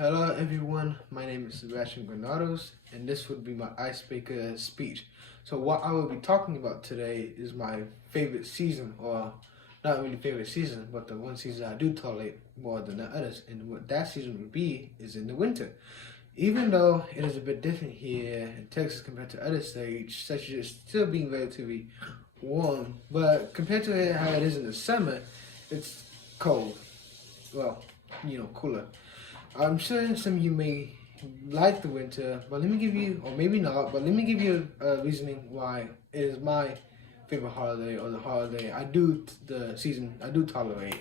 Hello everyone, my name is Sebastian Granados and this would be my icebreaker speech. So what I will be talking about today is my favorite season, or not really favorite season, but the one season I do tolerate more than the others. And what that season would be is in the winter. Even though it is a bit different here in Texas compared to other states, such as still being relatively warm, but compared to how it is in the summer, it's cold. Well, cooler. I'm sure some of you may like the winter, but let me give you, or maybe not, but let me give you a reasoning why it is my favorite holiday, or the holiday I do tolerate.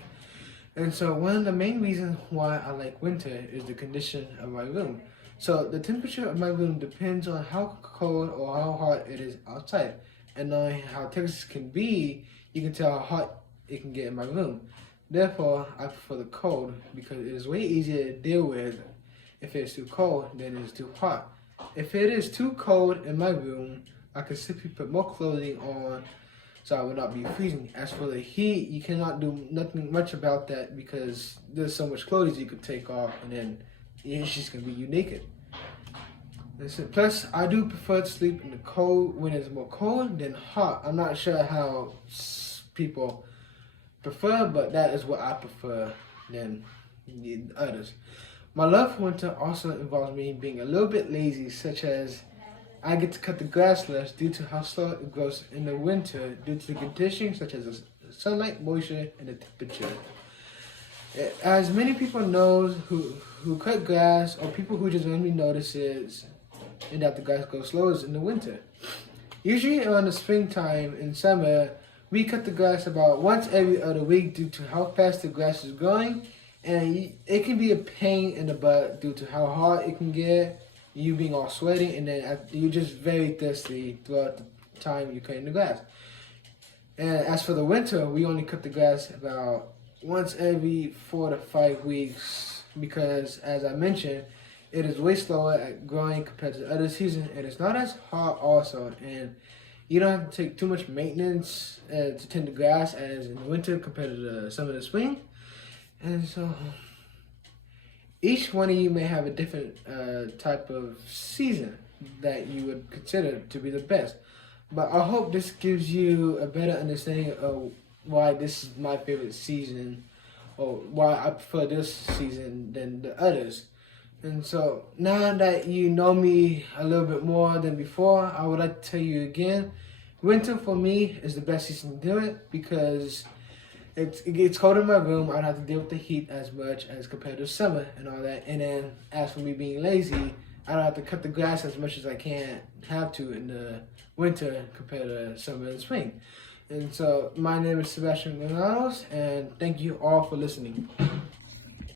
And so one of the main reasons why I like winter is the condition of my room. So the temperature of my room depends on how cold or how hot it is outside. And knowing how Texas can be, you can tell how hot it can get in my room. Therefore, I prefer the cold because it is way easier to deal with if it's too cold than it is too hot. If it is too cold in my room, I can simply put more clothing on so I will not be freezing. As for the heat, you cannot do nothing much about that because there's so much clothes you could take off and then it's just gonna be you naked. Plus, I do prefer to sleep in the cold when it's more cold than hot. I'm not sure how people prefer, but that is what I prefer than the others. My love for winter also involves me being a little bit lazy, such as I get to cut the grass less due to how slow it grows in the winter due to the conditions such as the sunlight, moisture, and the temperature. As many people know who cut grass, or people who just randomly notices and that the grass grows slow is in the winter. Usually around the springtime and summer, we cut the grass about once every other week due to how fast the grass is growing, and it can be a pain in the butt due to how hot it can get, you being all sweaty, and then you're just very thirsty throughout the time you're cutting the grass. And as for the winter, we only cut the grass about once every 4 to 5 weeks because, as I mentioned, it is way slower at growing compared to the other season, and it's not as hot also, and you don't have to take too much maintenance to tend the grass as in the winter compared to the summer and spring. And so each one of you may have a different type of season that you would consider to be the best. But I hope this gives you a better understanding of why this is my favorite season, or why I prefer this season than the others. And so now that you know me a little bit more than before, I would like to tell you again, winter for me is the best season to do it because it gets cold in my room. I don't have to deal with the heat as much as compared to summer and all that. And then as for me being lazy, I don't have to cut the grass as much as I can have to in the winter compared to summer and spring. And so my name is Sebastian Granados, and thank you all for listening.